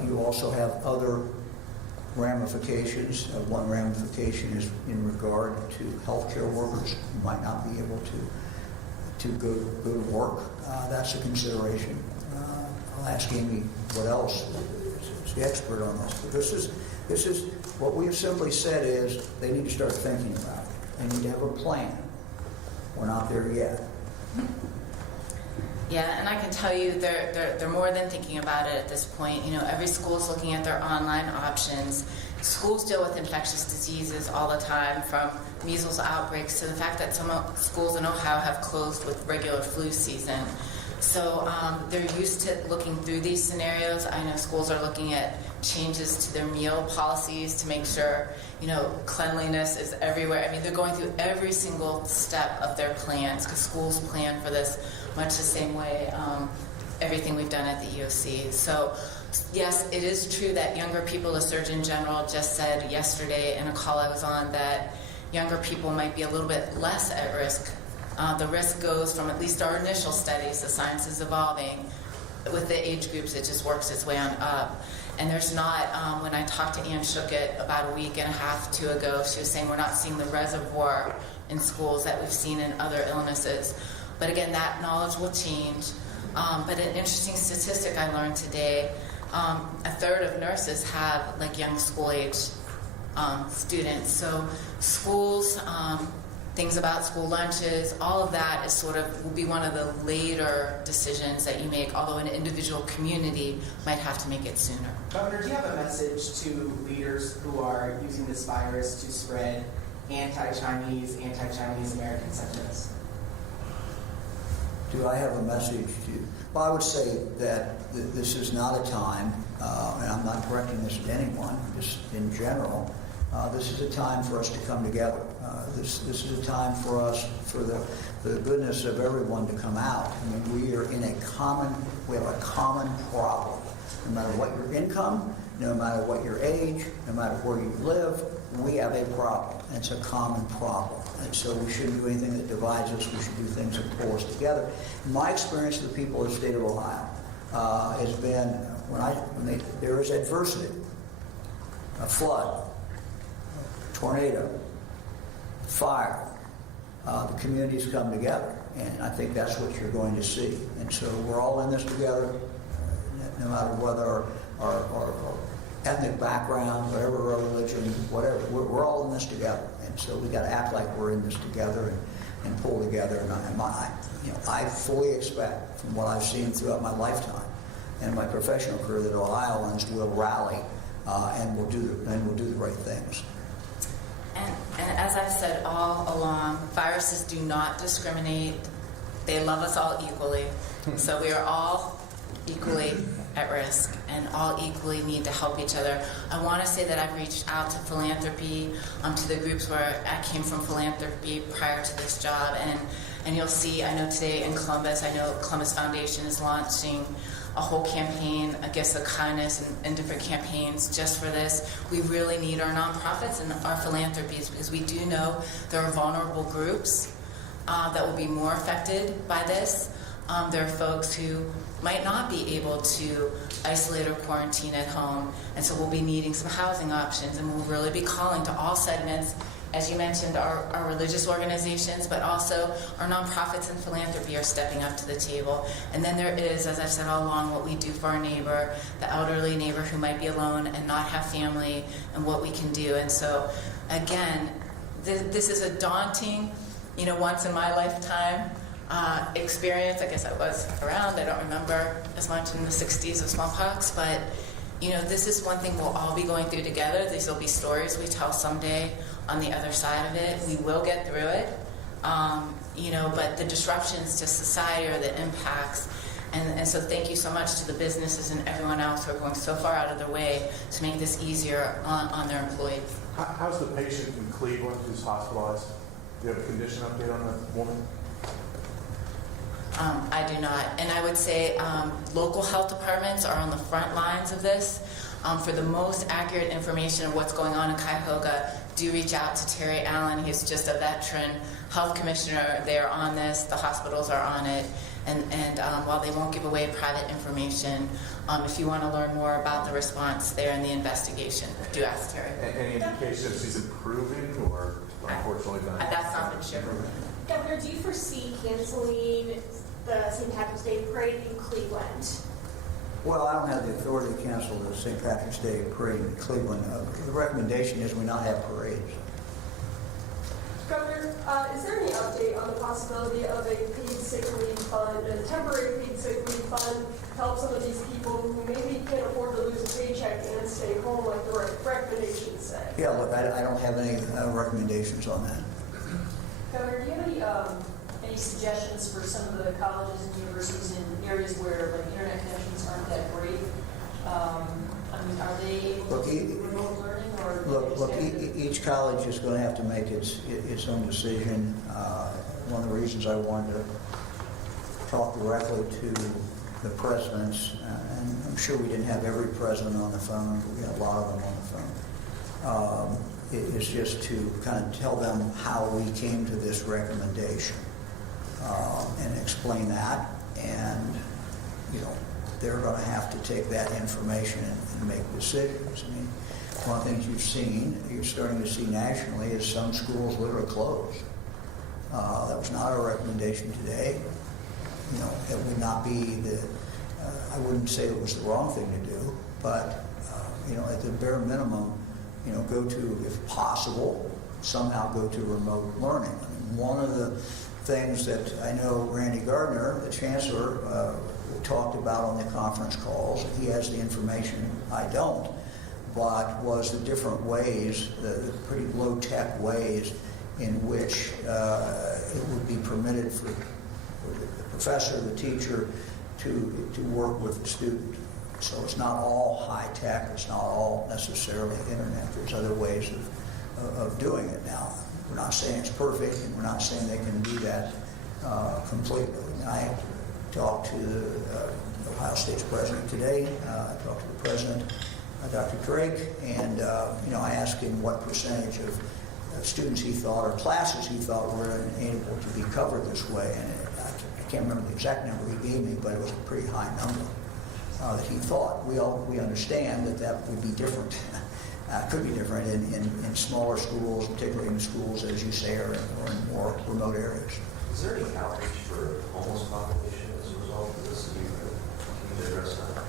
You also have other ramifications. One ramification is in regard to healthcare workers who might not be able to go to work. That's a consideration. I'll ask Amy what else is the expert on this. But this is what we have simply said is they need to start thinking about it. They need to have a plan. We're not there yet. Yeah, and I can tell you they're more than thinking about it at this point. You know, every school is looking at their online options. Schools deal with infectious diseases all the time, from measles outbreaks to the fact that some schools in Ohio have closed with regular flu season. So they're used to looking through these scenarios. I know schools are looking at changes to their meal policies to make sure, you know, cleanliness is everywhere. I mean, they're going through every single step of their plans, because schools plan for this much the same way, everything we've done at the EOC. So yes, it is true that younger people, the Surgeon General just said yesterday in a call I was on, that younger people might be a little bit less at risk. The risk goes from, at least our initial studies, the science is evolving. With the age groups, it just works its way on up. And there's not, when I talked to Ann Shookett about a week and a half, 2 ago, she was saying we're not seeing the reservoir in schools that we've seen in other illnesses. But again, that knowledge will change. But an interesting statistic I learned today, a third of nurses have like young school-age students. So schools, things about school lunches, all of that is sort of, will be one of the later decisions that you make, although an individual community might have to make it sooner. Governor, do you have a message to leaders who are using this virus to spread anti-Chinese American sentiments? Do I have a message to you? Well, I would say that this is not a time, and I'm not directing this at anyone, just in general, this is a time for us to come together. this is a time for us, for the goodness of everyone to come out. I mean, we have a common problem. No matter what your income, no matter what your age, no matter where you live, we have a problem. It's a common problem. And so we shouldn't do anything that divides us. We should do things that pull us together. My experience with the people of the state of Ohio has been when there is adversity, a flood, tornado, fire, the communities come together. And I think that's what you're going to see. And so we're all in this together, no matter whether our ethnic background, whatever our religion, whatever. We're all in this together. And so we got to act like we're in this together and pull together. And I fully expect, from what I've seen throughout my lifetime and my professional career, that Ohioans will rally and will do the right things. And as I've said all along, viruses do not discriminate. They love us all equally. So we are all equally at risk and all equally need to help each other. I want to say that I've reached out to philanthropy, to the groups where I came from philanthropy prior to this job. And you'll see, I know today in Columbus, I know Columbus Foundation is launching a whole campaign, a Gifts of Kindness, and different campaigns just for this. We really need our nonprofits and our philanthropies because we do know there are vulnerable groups that will be more affected by this. There are folks who might not be able to isolate or quarantine at home, and so we'll be needing some housing options, and we'll really be calling to all segments, as you mentioned, our religious organizations, but also our nonprofits and philanthropy are stepping up to the table. And then there is, as I've said all along, what we do for our neighbor, the elderly neighbor who might be alone and not have family, and what we can do. And so, again, this is a daunting, once in my lifetime experience. I guess I was around. I don't remember as much in the 60s of smallpox, but this is one thing we'll all be going through together. These will be stories we tell someday on the other side of it. We will get through it, but the disruptions to society are the impacts. And so thank you so much to the businesses and everyone else who are going so far out of their way to make this easier on their employees. How's the patient in Cleveland who's hospitalized? Do you have a condition update on that woman? I do not. And I would say local health departments are on the front lines of this. For the most accurate information of what's going on in Cuyahoga, do reach out to Terry Allen. He's just a veteran health commissioner. They're on this. The hospitals are on it. And while they won't give away private information, if you want to learn more about the response there in the investigation, do ask Terry. Any indication if she's improving or unfortunately not? That's not been shared. Governor, do you foresee canceling the St. Patrick's Day Parade in Cleveland? Well, I don't have the authority to cancel the St. Patrick's Day parade in Cleveland. The recommendation is we not have parades. Governor, is there any update on the possibility of a paid sick leave fund, a temporary paid sick leave fund, to help some of these people who maybe can't afford to lose a paycheck and stay home like the recommendations say? Yeah, look, I don't have any recommendations on that. Governor, do you have any suggestions for some of the colleges and universities in areas where internet connections aren't that great? Are they able to do remote learning or? Look, each college is going to have to make its own decision. One of the reasons I wanted to talk directly to the presidents, and I'm sure we didn't have every president on the phone, but we had a lot of them on the phone, is just to kind of tell them how we came to this recommendation and explain that. And, they're going to have to take that information and make decisions. I mean, one of the things you're starting to see nationally is some schools literally close. That was not our recommendation today. It would not be I wouldn't say it was the wrong thing to do, but, at the bare minimum, go to, if possible, somehow go to remote learning. I mean, one of the things that I know Randy Gardner, the chancellor, talked about on the conference calls, he has the information, I don't, but was the different ways, the pretty low-tech ways in which it would be permitted for the professor, the teacher, to work with the student. So it's not all high-tech, it's not all necessarily internet. There's other ways of doing it now. We're not saying it's perfect, and we're not saying they can do that completely. I talked to the Ohio State's president today. I talked to the president, Dr. Drake, and I asked him what percentage of students he thought, or classes he thought, were unable to be covered this way. And I can't remember the exact number he gave me, but it was a pretty high number that he thought. We understand that would be different. Could be different in smaller schools, particularly in schools, as you say, or in more remote areas. Is there any outreach for homeless population as a result of this? Can you address that?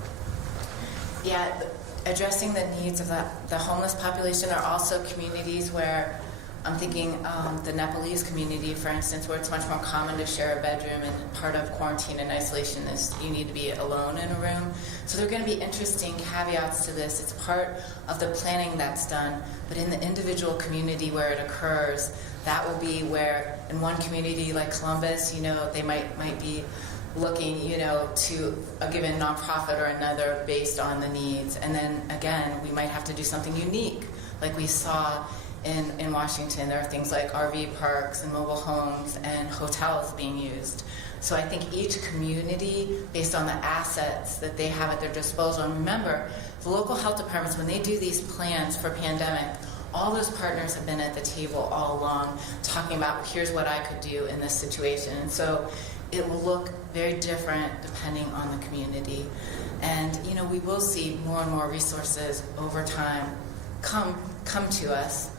Yeah, addressing the needs of the homeless population. There are also communities where, I'm thinking the Nepalese community, for instance, where it's much more common to share a bedroom, and part of quarantine and isolation is you need to be alone in a room. So there are going to be interesting caveats to this. It's part of the planning that's done, but in the individual community where it occurs, that will be where, in one community like Columbus, they might be looking, to a given nonprofit or another based on the needs. And then again, we might have to do something unique, like we saw in Washington. There are things like RV parks and mobile homes and hotels being used. So I think each community, based on the assets that they have at their disposal, and remember, the local health departments, when they do these plans for pandemic, all those partners have been at the table all along talking about, here's what I could do in this situation. And so it will look very different depending on the community. And, we will see more and more resources over time come to us.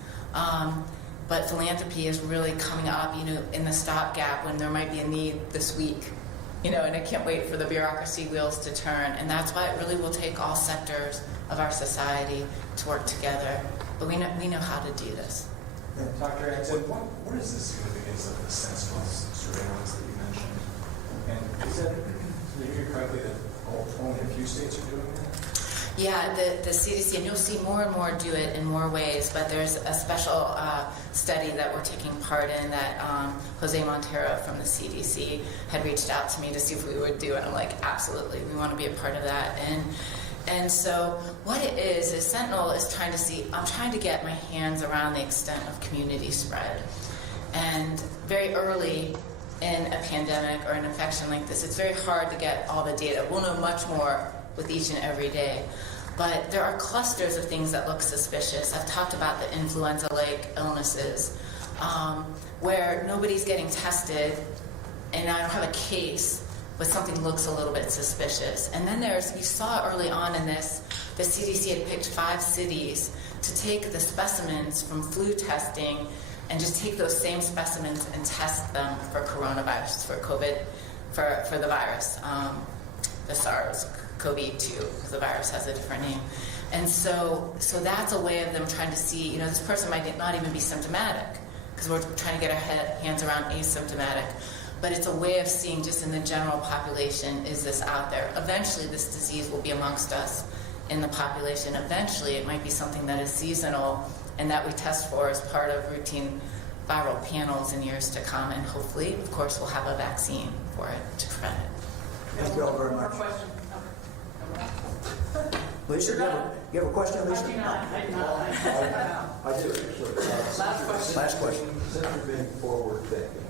But philanthropy is really coming up, in the stopgap when there might be a need this week, and I can't wait for the bureaucracy wheels to turn. And that's why it really will take all sectors of our society to work together. But we know how to do this. Dr. Anton, what is the significance of the senseless surveillance that you mentioned? And is that, did I hear correctly, that only a few states are doing that? Yeah, the CDC, and you'll see more and more do it in more ways, but there's a special study that we're taking part in that Jose Montero from the CDC had reached out to me to see if we would do it. I'm like, absolutely, we want to be a part of that. And so what it is Sentinel is I'm trying to get my hands around the extent of community spread. And very early in a pandemic or an infection like this, it's very hard to get all the data. We'll know much more with each and every day. But there are clusters of things that look suspicious. I've talked about the influenza-like illnesses where nobody's getting tested and I don't have a case, but something looks a little bit suspicious. And then you saw early on in this, the CDC had picked 5 cities to take the specimens from flu testing and just take those same specimens and test them for coronavirus, for COVID, for the virus, the SARS-CoV-2, because the virus has a different name. And so that's a way of them trying to see, this person might not even be symptomatic, because we're trying to get our hands around asymptomatic. But it's a way of seeing just in the general population, is this out there? Eventually this disease will be amongst us in the population. Eventually it might be something that is seasonal and that we test for as part of routine viral panels in years to come. And hopefully, of course, we'll have a vaccine for it to prevent it. Thank you all very much. Lisa, you have a question, Lisa? I do not. I do, actually. Last question. Since you're being forward-thinking,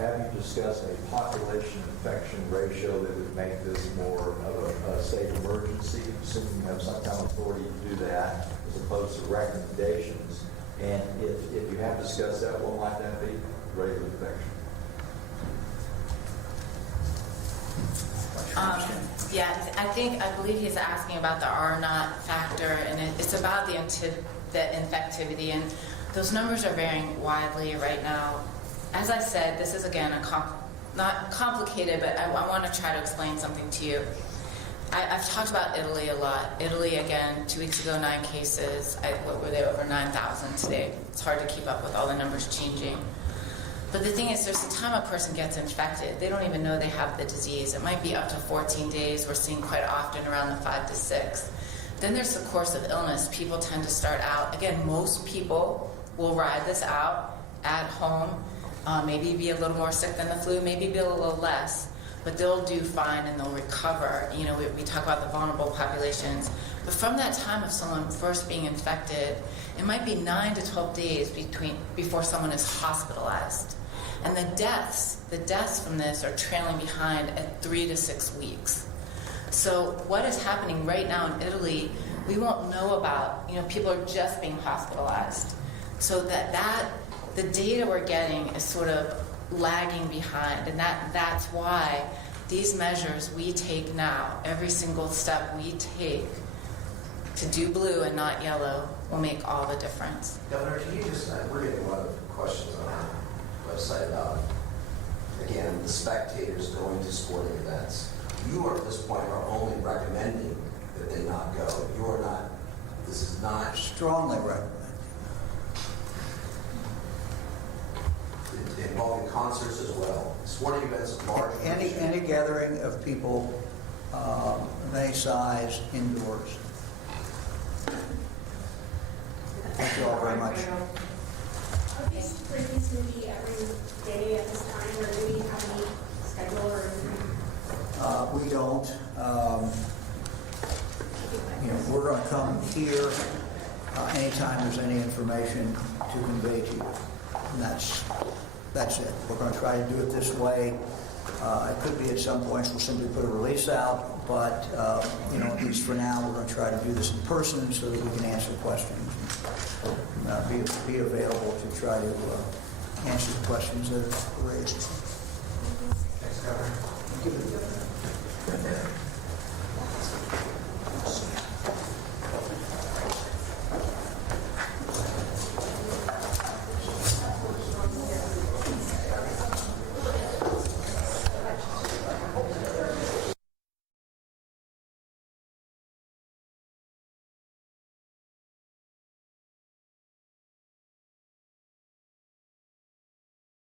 have you discussed a population infection ratio that would make this more of a state emergency, assuming you have some kind of authority to do that, as opposed to recommendations? And if you have discussed that, what might that be? Rate of infection. I believe he's asking about the R0 factor, and it's about the infectivity, and those numbers are varying widely right now. As I said, this is again not complicated, but I want to try to explain something to you. I've talked about Italy a lot. Italy, again, 2 weeks ago, 9 cases. What were they, over 9,000 today? It's hard to keep up with all the numbers changing. But the thing is, there's the time a person gets infected. They don't even know they have the disease. It might be up to 14 days. We're seeing quite often around the 5 to 6. Then there's the course of illness. People tend to start out, again, most people will ride this out at home, maybe be a little more sick than the flu, maybe be a little less, but they'll do fine and they'll recover. We talk about the vulnerable populations. But from that time of someone first being infected, it might be 9 to 12 days before someone is hospitalized. And the deaths from this are trailing behind at 3 to 6 weeks. So what is happening right now in Italy, we won't know about. People are just being hospitalized. So that the data we're getting is sort of lagging behind, and that's why these measures we take now, every single step we take to do blue and not yellow, will make all the difference. Governor, can you just, we're getting a lot of questions on our website about, again, the spectators going to sporting events. You are, at this point, are only recommending that they not go. You are not, this is not... Strongly recommend. Involving concerts as well. Sporting events of large... Any gathering of people of any size indoors. Thank you all very much. Are these trainings going to be every day at this time, or do we have any schedule or anything? We don't. We're going to come here anytime there's any information to convey to you. And that's it. We're going to try to do it this way. It could be at some points we'll simply put a release out, but at least for now we're going to try to do this in person so that we can answer questions. Be available to try to answer the questions that are raised. Thanks, Governor. Thank you.